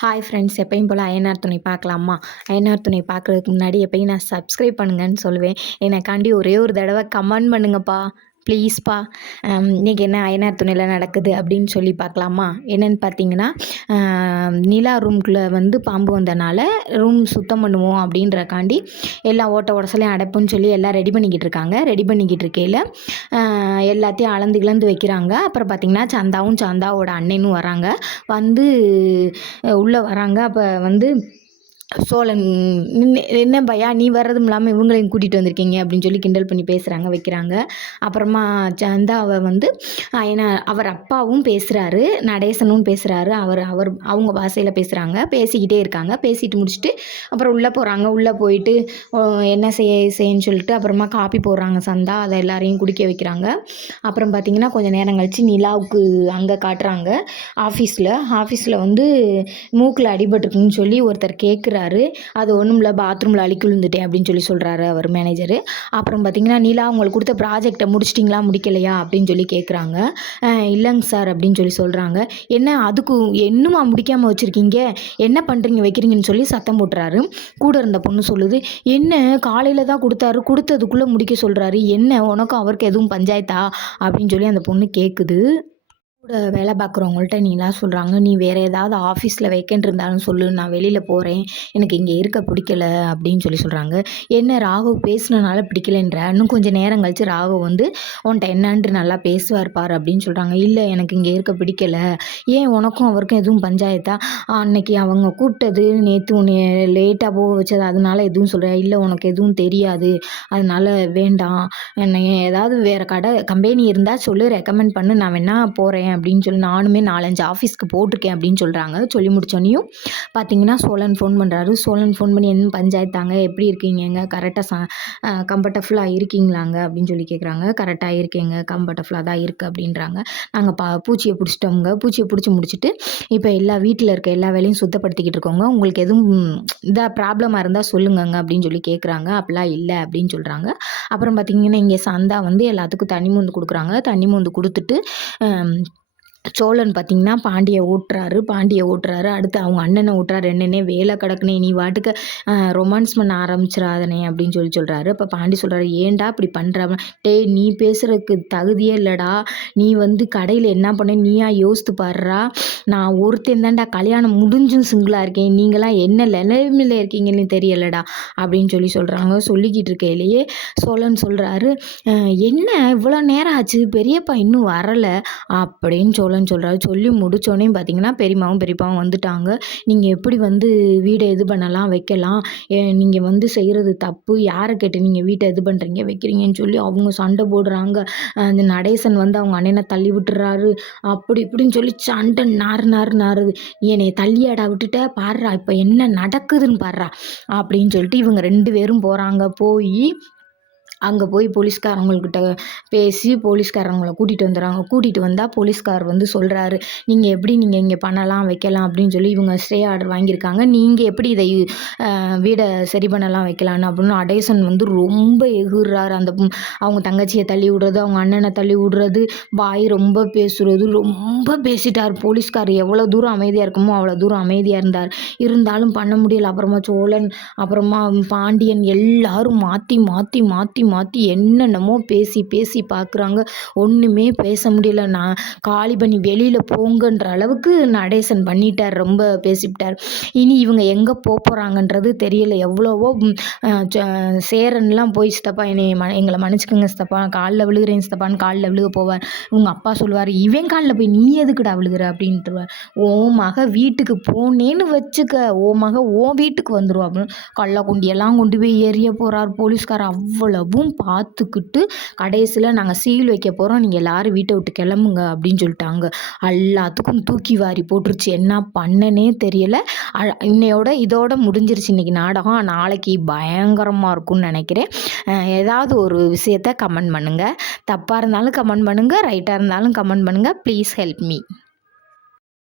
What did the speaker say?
Hi friends, எப்பயும் போல் அயனார் துணை பார்க்கலாமா? அயனார் துணை பார்க்குறதுக்கு முன்னாடி எப்பயும் நான் சப்ஸ்கிரைப் பண்ணுங்கன்னு சொல்லுவேன். எனக்காண்டி ஒரே ஒரு தடவை கமெண்ட் பண்ணுங்கப்பா, ப்ளீஸ்ப்பா. இன்றைக்கி என்ன அயனார் துணையில் நடக்குது அப்படின்னு சொல்லி பார்க்கலாமா? என்னென்னு பார்த்தீங்கன்னா, நிலா ரூம்குள்ளே வந்து பாம்பு வந்தனால ரூம் சுத்தம் பண்ணுவோம் அப்படின்றக்காண்டி எல்லா ஓட்ட உடசலையும் அடைப்புன்னு சொல்லி எல்லாம் ரெடி பண்ணிக்கிட்டு இருக்காங்க. ரெடி பண்ணிக்கிட்டு இருக்கையில் எல்லாத்தையும் அளந்து கிளந்து வைக்கிறாங்க. அப்புறம் பார்த்திங்கன்னா சந்தாவோட அண்ணனும் வராங்க. வந்து உள்ளே வராங்க. அப்போ வந்து சோழன் என்ன பையா நீ வர்றதும் இல்லாமல் இவங்களையும் கூட்டிகிட்டு வந்திருக்கீங்க அப்படின்னு சொல்லி கிண்டல் பண்ணி பேசுகிறாங்க, வைக்கிறாங்க. அப்புறமா சந்தாவை வந்து ஏன்னா அவர் அப்பாவும் பேசுகிறாரு, நடேசனும் பேசுகிறாரு. அவங்க பாஷையில் பேசுகிறாங்க. பேசிக்கிட்டே இருக்காங்க. பேசிட்டு முடிச்சுட்டு அப்புறம் உள்ளே போகிறாங்க. உள்ளே போயிட்டு என்ன செய்யன்னு சொல்லிட்டு அப்புறமா காப்பி போடுறாங்க சந்தா. அதை எல்லாரையும் குடிக்க வைக்கிறாங்க. அப்புறம் பார்த்திங்கன்னா கொஞ்சம் நேரம் கழித்து நிலாவுக்கு அங்கே காட்டுறாங்க. ஆஃபீஸில் வந்து மூக்கில் அடிபட்டுருக்குன்னு சொல்லி ஒருத்தர் கேட்குறாரு. அது ஒன்றும் இல்லை, பாத்ரூமில் அழுக்கி விழுந்துட்டேன் அப்படின்னு சொல்லி சொல்கிறாரு அவர் மேனேஜரு. அப்புறம் பார்த்திங்கன்னா நிலா உங்களுக்கு கொடுத்த ப்ராஜெக்டை முடிச்சிட்டிங்களா முடிக்கலையா அப்படின்னு சொல்லி கேட்குறாங்க. இல்லைங்க சார் அப்படின்னு சொல்லி சொல்கிறாங்க. என்ன அதுக்கு இன்னுமா முடிக்காமல் வச்சுருக்கீங்க, என்ன பண்ணுறீங்க வைக்கிறீங்கன்னு சொல்லி சத்தம் போட்டுறாரு. கூட இருந்த பொண்ணு சொல்லுது, என்ன காலையில் தான் கொடுத்ததுக்குள்ளே முடிக்க சொல்கிறாரு, என்ன உனக்கும் அவருக்கு எதுவும் பஞ்சாயத்தா அப்படின்னு சொல்லி அந்த பொண்ணு கேட்குது. கூட வேலை பார்க்குறவங்கள்ட்ட நீலாம் சொல்கிறாங்க, நீ வேறு ஏதாவது ஆஃபீஸில் வேக்கண்ட் இருந்தாலும் சொல்லு, நான் வெளியில் போகிறேன், எனக்கு இங்கே இருக்க பிடிக்கல அப்படின்னு சொல்லி சொல்கிறாங்க. என்ன ராகவ் பேசுனனால பிடிக்கலன்ற, இன்னும் கொஞ்சம் நேரம் கழித்து ராகவ் வந்து உன்ட்ட என்னான்ட்டு நல்லா பேசுவார் பார் அப்படின்னு சொல்கிறாங்க. இல்லை எனக்கு இங்கே இருக்க பிடிக்கல, ஏன் உனக்கும் அவருக்கும் எதுவும் பஞ்சாயத்தா, அன்னைக்கு அவங்க கூப்பிட்டது நேற்று உன்னை லேட்டாக போக வச்சது அதனால எதுவும் சொல்கிறேன், இல்லை உனக்கு எதுவும் தெரியாது அதனால் வேண்டாம், என்னை ஏதாவது வேறு கம்பெனி இருந்தால் சொல்லு, ரெக்கமெண்ட் பண்ணு, நான் வேணா போகிறேன் அப்படின்னு சொல்லி நானுமே 4-5 ஆஃபீஸ்க்கு போட்டிருக்கேன் அப்படின்னு சொல்கிறாங்க. சொல்லி முடிச்சோன்னையும் பார்த்தீங்கன்னா சோழன் ஃபோன் பண்ணுறாரு. சோழன் ஃபோன் பண்ணி என்ன பஞ்சாயத்தாங்க, எப்படி இருக்கீங்க, கரெக்டாக கம்ஃபர்டபுளாக இருக்கீங்களாங்க அப்படின்னு சொல்லி கேட்குறாங்க. கரெக்டாக இருக்கேங்க, கம்ஃபர்டபுளாக தான் இருக்குது அப்படின்றாங்க. நாங்கள் பூச்சியை பிடிச்சிட்டோங்க, பூச்சியை பிடிச்சி முடிச்சுட்டு இப்போ வீட்டில் இருக்க எல்லா வேலையும் சுத்தப்படுத்திக்கிட்டு இருக்கோங்க, உங்களுக்கு எதுவும் இதாக ப்ராப்ளமாக இருந்தால் சொல்லுங்கங்க அப்படின்னு சொல்லி கேட்குறாங்க. அப்படிலாம் இல்லை அப்படின்னு சொல்கிறாங்க. அப்புறம் பார்த்திங்கன்னா இங்கே சந்தா வந்து எல்லாத்துக்கும் தண்ணி மோந்து கொடுக்குறாங்க. தண்ணி மோந்து கொடுத்துட்டு சோழன் பார்த்திங்கன்னா பாண்டியை ஓட்டுறாரு. அடுத்து அவங்க அண்ணனை ஓட்டுறாரு. என்னன்னே வேலை கிடக்குனே, நீ வாட்டுக்கு ரொமான்ஸ் பண்ண ஆரம்பிச்சிடாதனே அப்படின்னு சொல்கிறாரு. அப்போ பாண்டி சொல்கிறாரு, ஏன்டா இப்படி பண்ணுற, டேய் நீ பேசுகிறதுக்கு தகுதியே இல்லைடா, நீ வந்து கடையில் என்ன பண்ண நீயா யோசித்து பாடுறா, நான் ஒருத்தன் தான்டா கல்யாணம் முடிஞ்சும் சிங்கிளாக இருக்கேன், நீங்களாம் என்ன நிலைமையில் இருக்கீங்கன்னு தெரியலடா அப்படின்னு சொல்கிறாங்க. சொல்லிக்கிட்டு இருக்கையிலேயே சோழன் சொல்கிறாரு, என்ன இவ்வளோ நேரம் ஆச்சு, பெரியப்பா இன்னும் வரலை அப்படின்னு சோழன் சொல்கிறாரு. சொல்லி முடித்தோடனே பார்த்தீங்கன்னா பெரியம்மாவும் பெரியப்பாவும் வந்துட்டாங்க. நீங்கள் எப்படி வந்து வீடை இது பண்ணலாம் வைக்கலாம், நீங்கள் வந்து செய்கிறது தப்பு, யாரை கேட்டு நீங்கள் வீட்டை இது பண்ணுறீங்க வைக்கிறீங்கன்னு சொல்லி அவங்க சண்டை போடுறாங்க. அந்த நடேசன் வந்து அவங்க அண்ணனை தள்ளி விட்டுறாரு. அப்படி இப்படின்னு சொல்லி சண்டை நாறுது. என்னை தள்ளியாடா விட்டுட்ட, பாடுறா இப்போ என்ன நடக்குதுன்னு பாடுறா அப்படின்னு சொல்லிட்டு இவங்க 2 பேரும் போகிறாங்க. அங்கே போய் போலீஸ்காரங்கள்கிட்ட பேசி போலீஸ்காரங்களை கூட்டிகிட்டு வந்தால் போலீஸ்கார் வந்து சொல்கிறாரு, நீங்கள் இங்கே பண்ணலாம் வைக்கலாம் அப்படின்னு சொல்லி இவங்க ஸ்டே ஆர்டர் வாங்கியிருக்காங்க, நீங்கள் எப்படி இதை வீடை சரி பண்ணலாம் வைக்கலான்னு அப்படின்னு நடேசன் வந்து ரொம்ப எகுறாரு. அவங்க தங்கச்சியை தள்ளி விடுறது, அவங்க அண்ணனை தள்ளி விடுறது, வாய் ரொம்ப பேசுகிறது, ரொம்ப பேசிட்டார். போலீஸ்கார் எவ்வளோ தூரம் அமைதியாக இருக்குமோ அவ்வளோ தூரம் அமைதியாக இருந்தாலும் பண்ண முடியல. அப்புறமா சோழன், அப்புறமா பாண்டியன் எல்லாரும் மாற்றி என்னென்னமோ பேசி பார்க்குறாங்க. ஒன்றுமே பேச முடியல. நான் காலி பண்ணி வெளியில் போங்கன்ற அளவுக்கு நடேசன் பண்ணிட்டார், ரொம்ப பேசிவிட்டார். இனி இவங்க எங்கே போகிறாங்கன்றது தெரியல. எவ்வளவோ சேரன்லாம் போய் சித்தப்பா எங்களை மன்னிச்சுக்கோங்க சித்தப்பா, காலில் விழுகிறேன் சித்தப்பான்னு காலில் விழுக போவார். உங்கள் அப்பா சொல்லுவார், இவன் காலில் போய் நீ எதுக்குடா விழுகிற அப்படின்ட்டுருவார். ஓ மக வீட்டுக்கு போனேன்னு வச்சுக்க, ஓ மக ஓ வீட்டுக்கு வந்துடுவா அப்படின்னு கள்ளக்குண்டியெல்லாம் கொண்டு போய் எரிய போகிறார் போலீஸ்கார். அவ்வளவும் பார்த்துக்கிட்டு கடைசியில் நாங்கள் சீல் வைக்க போகிறோம், நீங்கள் எல்லாரும் வீட்டை விட்டு கிளம்புங்க அப்படின்னு சொல்லிட்டாங்க. எல்லாத்துக்கும் தூக்கி வாரி போட்டுருச்சு. என்ன பண்ணனே தெரியல. இதோட முடிஞ்சிருச்சு இன்றைக்கி நாடகம். நாளைக்கு பயங்கரமாக இருக்கும்னு நினைக்கிறேன். ஏதாவது ஒரு விஷயத்த கமெண்ட் பண்ணுங்கள், தப்பாக இருந்தாலும் கமெண்ட் பண்ணுங்கள், ரைட்டாக இருந்தாலும் கமெண்ட் பண்ணுங்கள். Please help me.